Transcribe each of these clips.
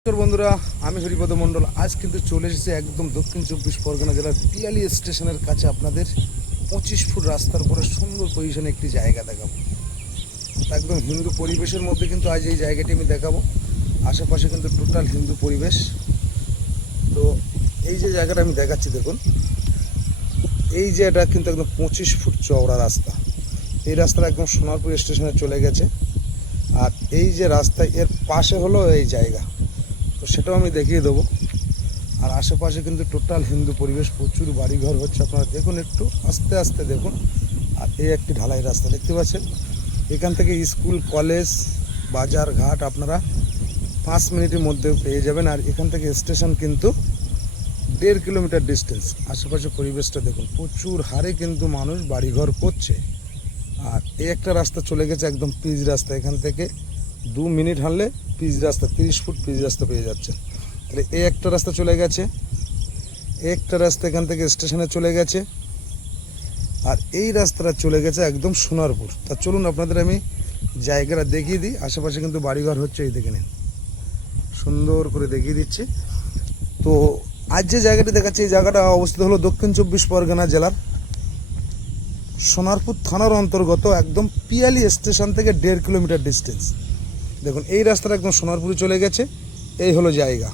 নমস্কার বন্ধুরা, আমি হরিপদ মণ্ডল। আজ কিন্তু চলে এসেছে একদম দক্ষিণ চব্বিশ পরগনা জেলার পিয়ালি স্টেশনের কাছে আপনাদের 25 ফুট রাস্তার উপরে সুন্দর পজিশনে একটি জায়গা দেখাবো। একদম হিন্দু পরিবেশের মধ্যে কিন্তু আজ এই জায়গাটি আমি দেখাবো। আশেপাশে কিন্তু টোটাল হিন্দু পরিবেশ। তো এই যে জায়গাটা আমি দেখাচ্ছি দেখুন, এই যে এটা কিন্তু একদম 25 ফুট চওড়া রাস্তা। এই রাস্তাটা একদম সোনারপুর স্টেশনে চলে গেছে। আর এই যে রাস্তা এর পাশে হলো এই জায়গা, তো সেটাও আমি দেখিয়ে দেবো। আর আশেপাশে কিন্তু টোটাল হিন্দু পরিবেশ, প্রচুর বাড়িঘর হচ্ছে। আপনারা দেখুন, একটু আস্তে আস্তে দেখুন। আর এই একটি ঢালাই রাস্তা দেখতে পাচ্ছেন। এখান থেকে স্কুল, কলেজ, বাজার ঘাট আপনারা 5 মিনিটের মধ্যে পেয়ে যাবেন। আর এখান থেকে স্টেশন কিন্তু 1.5 কিলোমিটার ডিস্টেন্স। আশেপাশে পরিবেশটা দেখুন, প্রচুর হারে কিন্তু মানুষ বাড়িঘর করছে। আর এই একটা রাস্তা চলে গেছে একদম পিচ রাস্তা। এখান থেকে 2 মিনিট হাঁটলে পিচ রাস্তা, 30 ফুট পিচ রাস্তা পেয়ে যাচ্ছে। তাহলে এই একটা রাস্তা চলে গেছে, একটা রাস্তা এখান থেকে স্টেশনে চলে গেছে। আর এই রাস্তাটা চলে গেছে একদম সোনারপুর। তা চলুন আপনাদের আমি জায়গাটা দেখিয়ে দিই। আশেপাশে কিন্তু বাড়িঘর হচ্ছে, এই দেখে নিন, সুন্দর করে দেখিয়ে দিচ্ছি। তো আজ যে জায়গাটি দেখাচ্ছি, এই জায়গাটা অবস্থিত হলো দক্ষিণ চব্বিশ পরগনা জেলার সোনারপুর থানার অন্তর্গত একদম পিয়ালি স্টেশন থেকে 1.5 কিলোমিটার ডিস্টেন্স। দেখুন, এই রাস্তাটা একদম সোনারপুরে চলে গেছে। এই হলো জায়গা।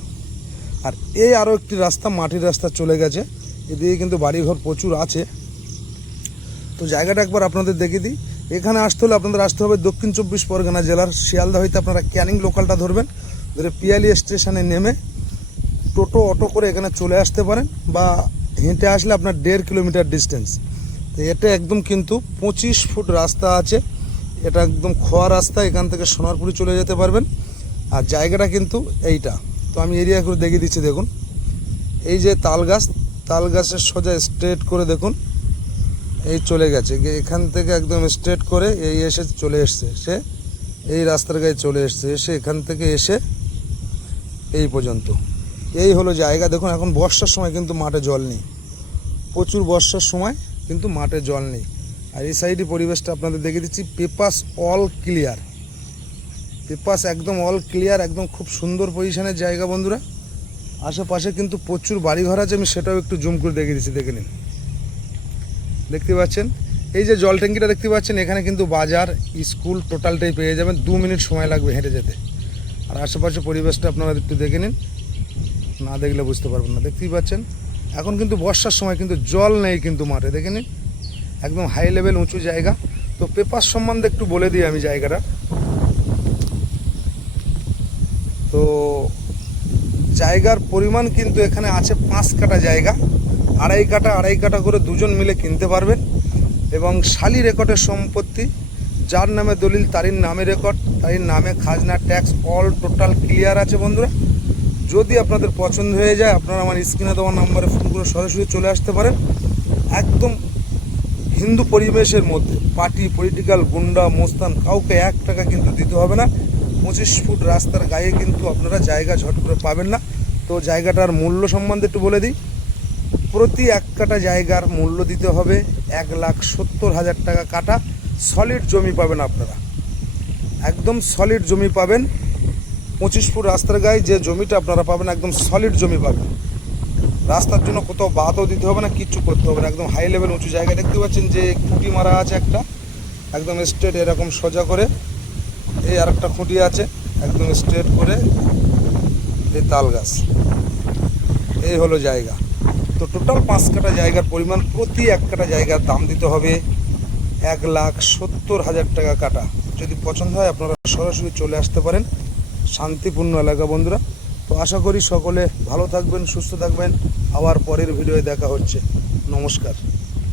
আর এই আরও একটি রাস্তা, মাটির রাস্তা চলে গেছে। এদিকে কিন্তু বাড়িঘর প্রচুর আছে। তো জায়গাটা একবার আপনাদের দেখিয়ে দিই। এখানে আসতে হলে আপনাদের আসতে হবে দক্ষিণ চব্বিশ পরগনা জেলার শিয়ালদা হইতে আপনারা ক্যানিং লোকালটা ধরবেন। ধরে পিয়ালি স্টেশনে নেমে টোটো, অটো করে এখানে চলে আসতে পারেন, বা হেঁটে আসলে আপনার 1.5 কিলোমিটার ডিস্টেন্স। তো এটা একদম কিন্তু 25 ফুট রাস্তা আছে। এটা একদম খোয়া রাস্তা, এখান থেকে সোনারপুরে চলে যেতে পারবেন। আর জায়গাটা কিন্তু এইটা। তো আমি এরিয়া করে দেখিয়ে দিচ্ছি। দেখুন, এই যে তাল গাছের সোজা স্ট্রেট করে দেখুন, এই চলে গেছে। এখান থেকে একদম স্ট্রেট করে এই এসে চলে এসছে, সে এই রাস্তার গায়ে চলে এসছে, এসে এখান থেকে এসে এই পর্যন্ত। এই হলো জায়গা। দেখুন, এখন বর্ষার সময় কিন্তু মাঠে জল নেই, প্রচুর বর্ষার সময় কিন্তু মাঠে জল নেই। আর এই সাইডে পরিবেশটা আপনাদের দেখিয়ে দিচ্ছি। পেপাস অল ক্লিয়ার, পেপাস একদম অল ক্লিয়ার, একদম খুব সুন্দর পজিশনের জায়গা বন্ধুরা। আশেপাশে কিন্তু প্রচুর বাড়িঘর আছে, আমি সেটাও একটু জুম করে দেখিয়ে দিচ্ছি। দেখে নিন, দেখতে পাচ্ছেন এই যে জল ট্যাঙ্কিটা দেখতে পাচ্ছেন, এখানে কিন্তু বাজার, স্কুল টোটালটাই পেয়ে যাবেন। 2 মিনিট সময় লাগবে হেঁটে যেতে। আর আশেপাশে পরিবেশটা আপনারা একটু দেখে নিন, না দেখলে বুঝতে পারবেন না। দেখতেই পাচ্ছেন এখন কিন্তু বর্ষার সময় কিন্তু জল নেই কিন্তু মাঠে, দেখে নিন, একদম হাই লেভেল উঁচু জায়গা। তো পেপার সম্বন্ধে একটু বলে দিই আমি জায়গাটা। তো জায়গার পরিমাণ কিন্তু এখানে আছে 5 কাঠা জায়গা, 2.5 কাঠা করে দুজন মিলে কিনতে পারবেন। এবং শালি রেকর্ডের সম্পত্তি, যার নামে দলিল তারই নামে রেকর্ড, তারই নামে খাজনা, ট্যাক্স অল টোটাল ক্লিয়ার আছে বন্ধুরা। যদি আপনাদের পছন্দ হয়ে যায়, আপনারা আমার স্ক্রিনে দেওয়া নাম্বারে ফোন করে সরাসরি চলে আসতে পারেন। একদম হিন্দু পরিবেশের মধ্যে, পার্টি, পলিটিক্যাল, গুন্ডা, মোস্তান কাউকে 1 টাকা কিন্তু দিতে হবে না। 25 ফুট রাস্তার গায়ে কিন্তু আপনারা জায়গা ঝট করে পাবেন না। তো জায়গাটার মূল্য সম্বন্ধে একটু বলে দিই। প্রতি 1 কাঠা জায়গার মূল্য দিতে হবে 1,70,000 টাকা কাটা। সলিড জমি পাবেন আপনারা, একদম সলিড জমি পাবেন। 25 ফুট রাস্তার গায়ে যে জমিটা আপনারা পাবেন, একদম সলিড জমি পাবেন। রাস্তার জন্য কোথাও বাঁধও দিতে হবে না, কিচ্ছু করতে হবে না। একদম হাই লেভেল উঁচু জায়গা। দেখতে পাচ্ছেন যে খুঁটি মারা আছে একটা, একদম স্ট্রেট এরকম সোজা করে। এই আর একটা খুঁটি আছে একদম স্ট্রেট করে, এই তাল গাছ। এই হলো জায়গা। তো টোটাল 5 কাঠা জায়গার পরিমাণ, প্রতি 1 কাঠা জায়গার দাম দিতে হবে 1,70,000 টাকা কাটা। যদি পছন্দ হয় আপনারা সরাসরি চলে আসতে পারেন। শান্তিপূর্ণ এলাকা বন্ধুরা। তো আশা করি সকলে ভালো থাকবেন, সুস্থ থাকবেন। আবার পরের ভিডিওয়ে দেখা হচ্ছে। নমস্কার।